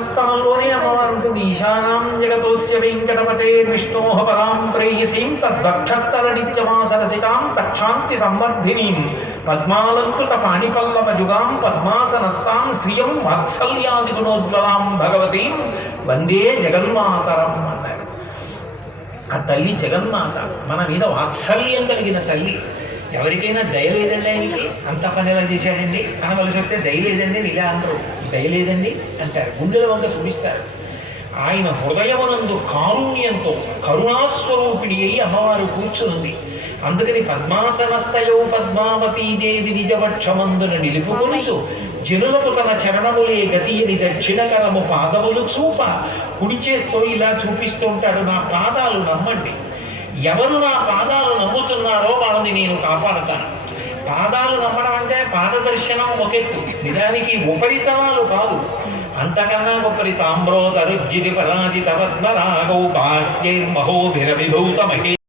స్థలంలోనే అమ్మవారు ఉంటుంది. ఈశానాం జగతోస్య వెంకటపతే విష్ణోః పరాం ప్రేయసీం తద్వక్షత్తర నిత్యమాసరసికాం తక్షాంతి సంవర్ధినీం పద్మాలంకృత పాణిపల్లవయుగాం పద్మాసనస్తాం శ్రియం వాత్సల్యాది గుణోజ్వలాం భగవతీం వందే జగన్మాతరం అన్నారు. ఆ తల్లి జగన్మాత, మన మీద వాత్సల్యం కలిగిన తల్లి. ఎవరికైనా దయ లేదండి, ఆయనకి అంత పని ఎలా చేశాడండి అనవలసి వస్తే దయ లేదండి ఇలా అందరూ దయ లేదండి అంటారు, గుండెల వంక చూపిస్తారు. ఆయన హృదయమునందు కారుణ్యంతో కరుణాస్వరూపిణి అయి అమ్మవారు కూర్చునుంది. అందుకని పద్మాసనస్థయౌ పద్మావతీదేవి నిజవక్షమందున నిలుపుకొనుచు జనులకు తన చరణములే గతియని దక్షిణకరము పాదములు చూప కుడి చేత్తో ఇలా చూపిస్తూ ఉంటాడు, నా పాదాలు నమ్మండి. ఎవరు నా పాదాలు నమ్ముతున్నారో వాళ్ళని నేను కాపాడతాను. పాదాలు నమ్మడం అంటే పాదదర్శనం ఒకెత్తు, నిజానికి ఉపరితనాలు కాదు, అంతకన్నా గొప్పది. తామ్రోదరుజ్జితి పరాజిత పద్మరాగౌ భాగ్యైర్మహోభిరవిభూత మహే